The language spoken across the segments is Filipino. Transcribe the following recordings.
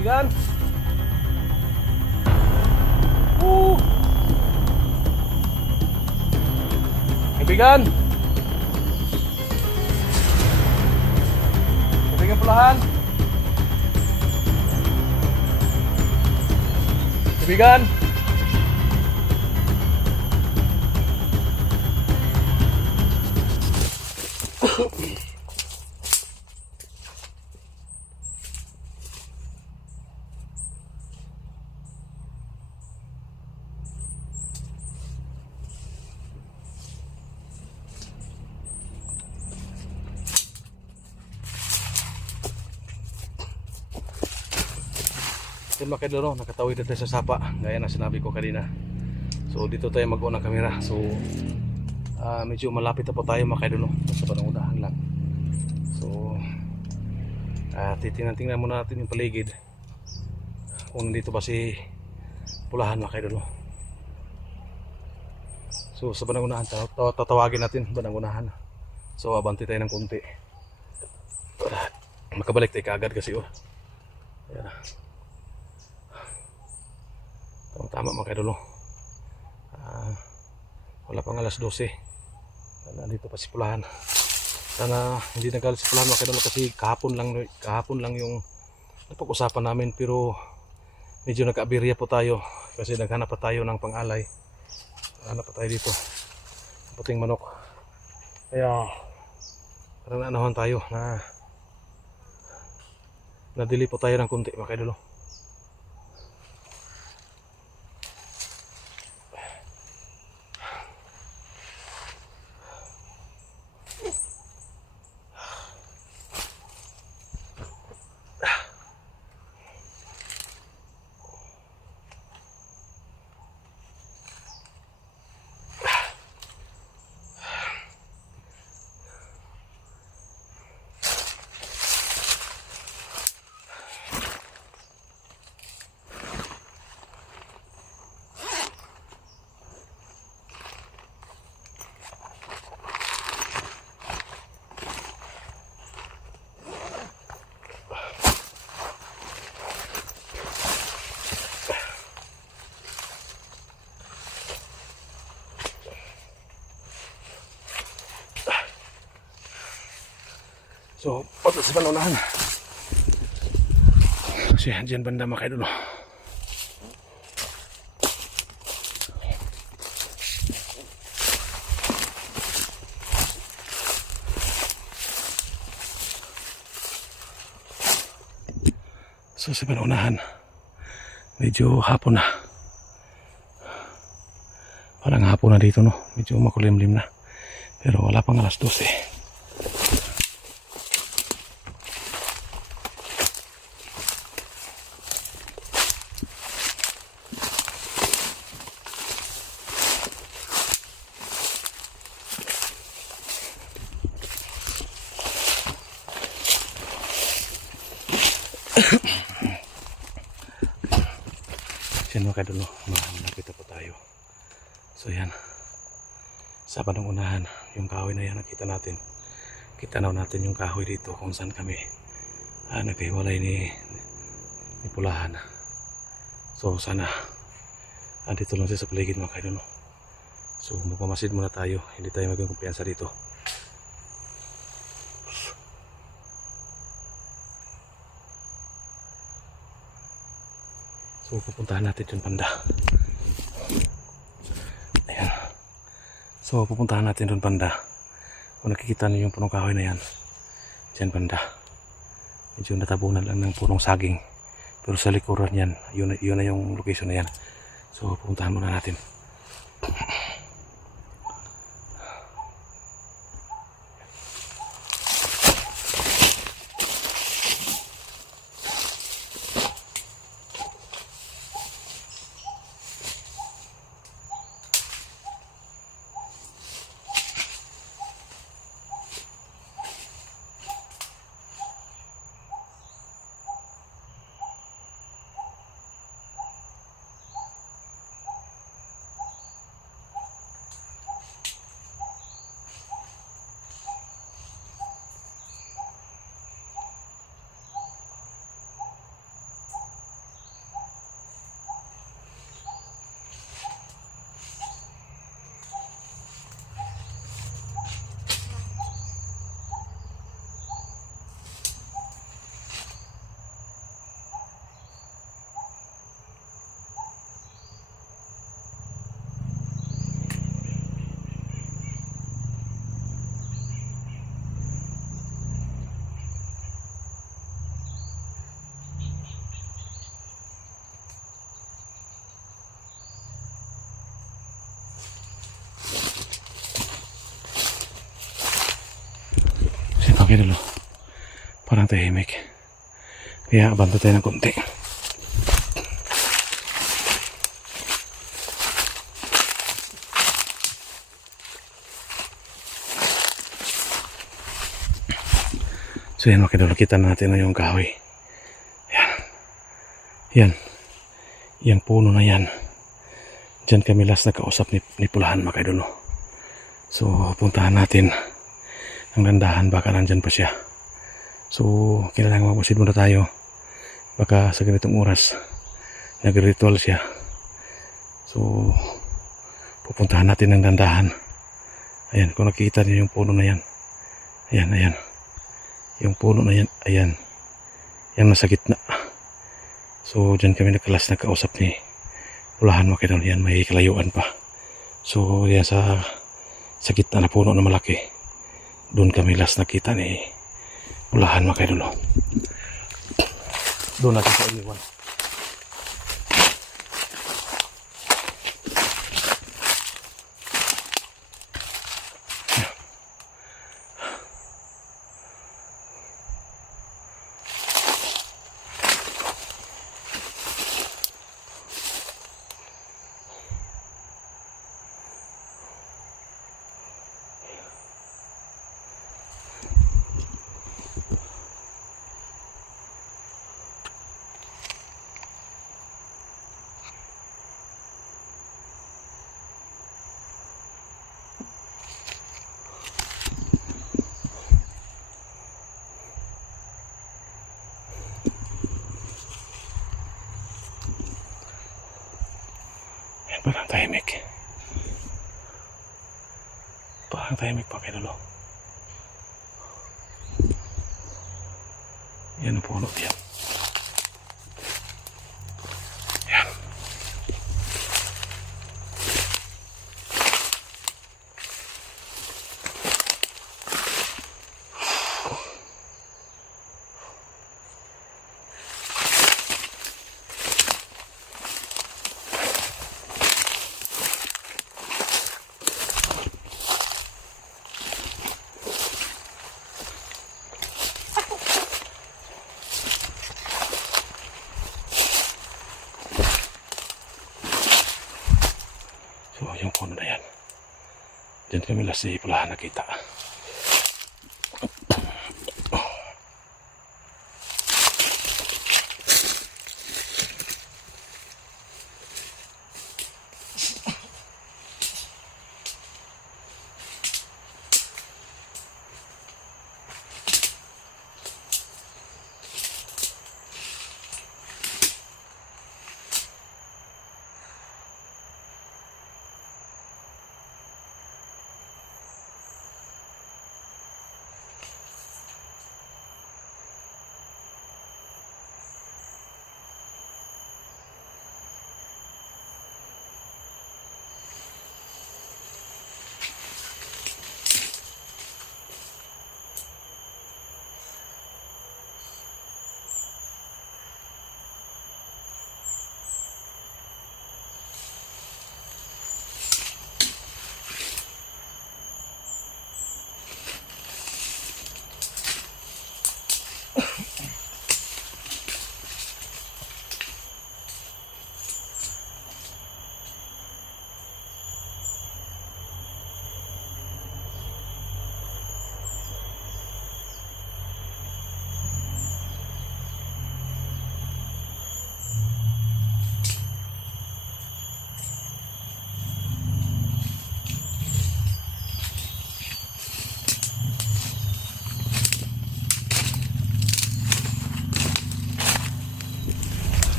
Kaibigan. Woo! Kaibigan. Kaibigan pulahan. Kaibigan. Yan mga kaidolo, nakatawid na tayo sa sapa gaya na sinabi ko kanina. So dito tayo mag-on ng camera. So medyo malapit na po tayo mga kaidolo, sa panungunahan lang. So titingnan muna natin yung paligid kung nandito ba si pulahan mga kaidolo. So sa panungunahan tatawagin natin panungunahan. So abanti tayo ng konti para makabalik tayo kaagad kasi ayan. Tama mga kaidolo. Wala pang alas 12. Nandito pa si pulahan. Sana hindi nagalit si pulahan mga kaidolo kasi kahapon lang yung napag-usapan namin, pero medyo nag-aberya po tayo kasi naghanap pa tayo ng pang-alay. Hanap pa tayo dito puting manok, kaya parang naanahan tayo na nadili po tayo ng kunti mga kaidolo. So, pato sa panunahan. Kasi dyan banda mga kaidolo. So, sa panunahan, medyo hapon na. Parang hapon na dito, no? Medyo makulimlim na. Pero wala pang alas 12. Yan mga kaidolo, malapit na po tayo. So yan, sa panungunahan, yung kahoy na yan nakita natin. Kitanaw natin yung kahoy dito kung saan kami nagkahiwalay ni pulahan. So sana andito lang siya sa paligid mga kaidolo. So magmamasid muna tayo, hindi tayo maging kumpiyansa dito. So pupuntahan natin dun banda. Ayan. So pupuntahan natin dun banda. Kung nakikita niyo yung punong kahoy na yan, dyan banda. Medyo natabunan lang ng punong saging. Pero sa likuran yan, yun na yung location na yan. So pupuntahan muna natin. mga idol. Parang tahimik. Kaya abante tayo ng konti. So yan mga idol, kita natin na yung kahoy. Yan. Yan. Yung puno na yan. Diyan kami last nakausap ni Pulahan mga idol. So puntahan natin ang gandahan, baka nandyan pa siya. So kailangan mag-proceed muna tayo. Baka sa ganitong oras nag-ritual siya. So pupuntahan natin ang gandahan. Ayan, kung nakikita niyo yung puno na yan. Ayan, ayan. Yung puno na yan, ayan. Yan nasa gitna. So dyan kami nagkausap ni Pulahan mga idol. Yan, may kalayuan pa. So yan sa gitna na puno na malaki. Doon kami last nakita ni Pulahan mga idol. Doon natin sa iniwan. Parang tahimik. Parang tahimik pa kayo. Yan ang puno diyan. Yan. So yung puno na yan. Diyan kami last si Pulahan nakita.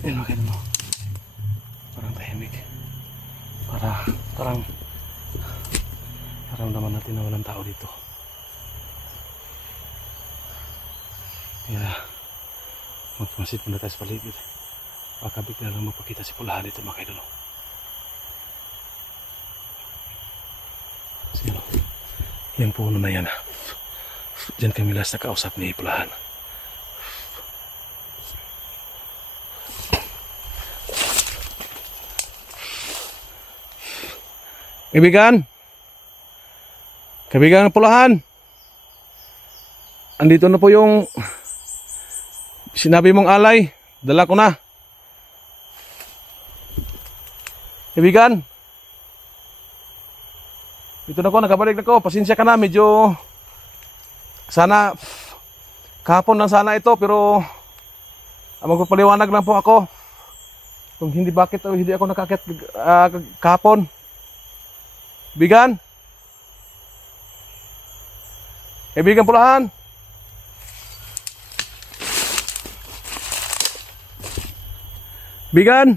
Yan mga idol. Parang tahimik. Parang naramdaman natin na walang tao dito. Kaya magmasid muna tayo sa paligid. Baka bigla lang magpakita si Pulahan dito mga idol. So, yan puno na yan. Diyan kami last nakausap ni Pulahan. Kaibigan, Kaibigan ng Pulahan, andito na po yung sinabi mong alay. Dala ko na. Kaibigan, dito na ko, nakabalik na ko. Pasensya ka na, medyo sana kahapon lang sana ito, pero magpapaliwanag lang po ako kung hindi bakit hindi ako nakakit kahapon. Kaibigan, kaibigan Pulahan, kaibigan,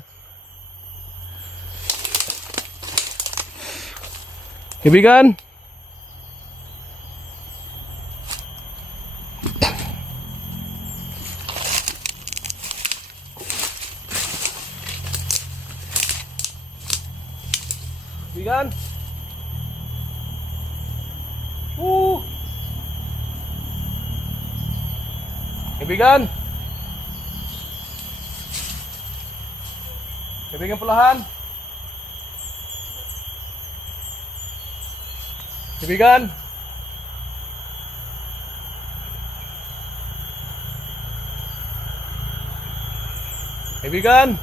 kaibigan, kaibigan, kaibigan, kaibigan Pulahan, kaibigan, kaibigan,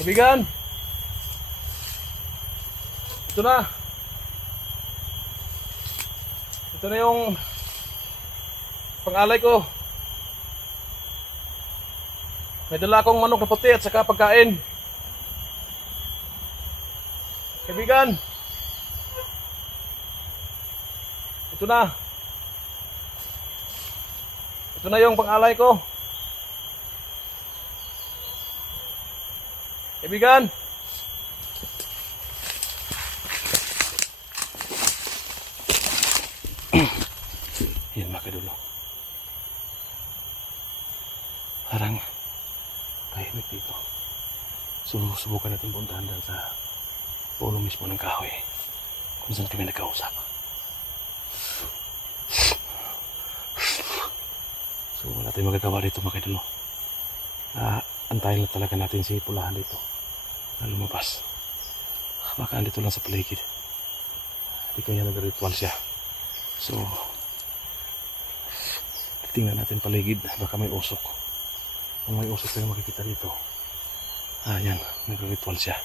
kaibigan, ito na. Ito na yung pangalay ko. May dala akong manok na puti at saka pagkain. Kaibigan, ito na. Ito na yung pangalay ko. Kaibigan, yan mga kadulo, parang tahimik dito. So subukan natin puntahan dyan sa puno mismo ng kahoy kung saan kami nagkausap. So wala tayong magagawa dito mga kadulo. Antayin na talaga natin si Pulahan dito na lumabas. Baka andito lang sa paligid. Hindi kaya nag-ritual siya. So titingnan natin paligid. Baka may usok. Kung may usok tayong makikita dito, yan, nag-ritual siya.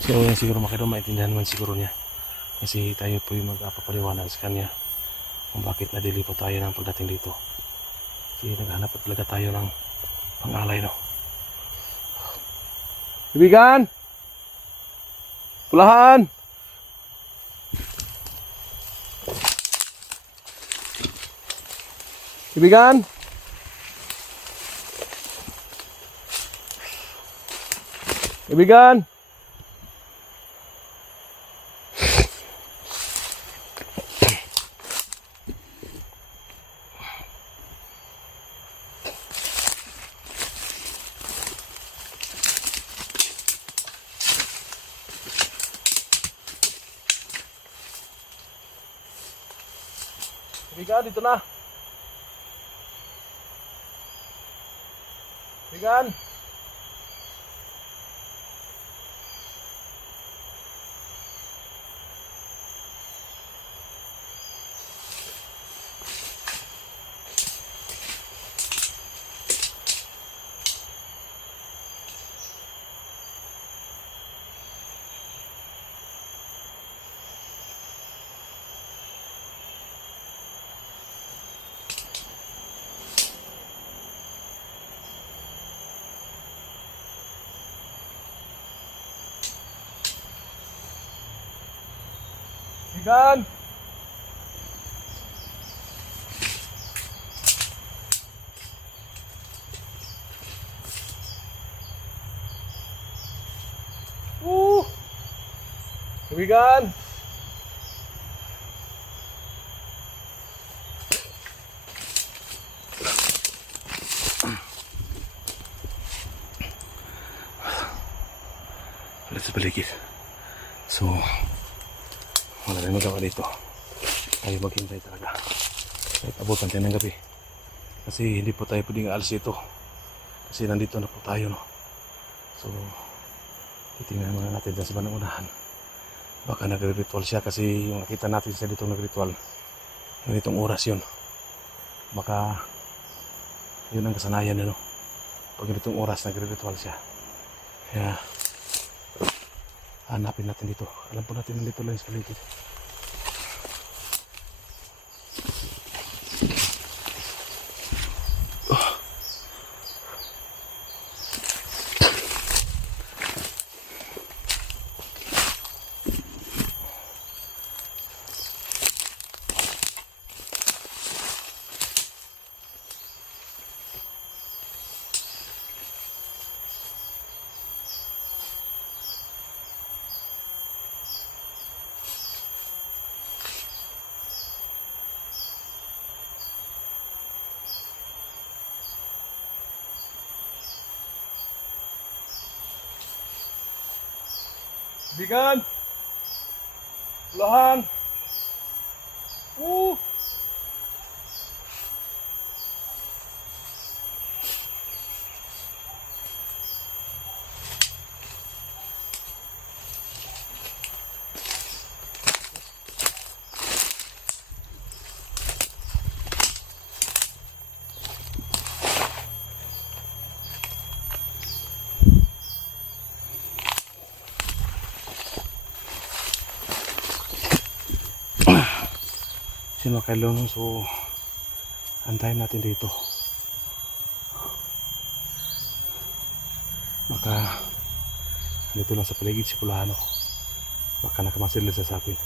So yan siguro makita, maintindihan naman siguro niya. Kasi tayo po yung magpapaliwanag sa kanya kung bakit nadili po tayo ng pagdating dito. Kasi naghanap po talaga tayo ng pangalay, no? Kaibigan! Pulahan! Kaibigan! Kaibigan! Kaibigan, dito na. Kaibigan. Kaibigan. Kaibigan. Let's paligid. So Wala na magawa dito. Tayo maghintay talaga. Kahit abutan tayo ng gabi. Kasi hindi po tayo pwedeng aalis dito. Kasi nandito na po tayo, no. So, titingnan muna natin dyan sa bandang unahan. Baka nagre-ritual siya kasi yung nakita natin siya dito nag-ritual. Ganitong oras yun. Baka yun ang kasanayan, no. Pag ganitong oras nagre-ritual siya. Kaya hanapin natin dito. Alam po natin nandito lang sa paligid. Bigan! Ulahan! Sino kay Lolo, so antayin natin dito. Baka dito lang sa paligid si Pulano. Baka nakamasil sa atin.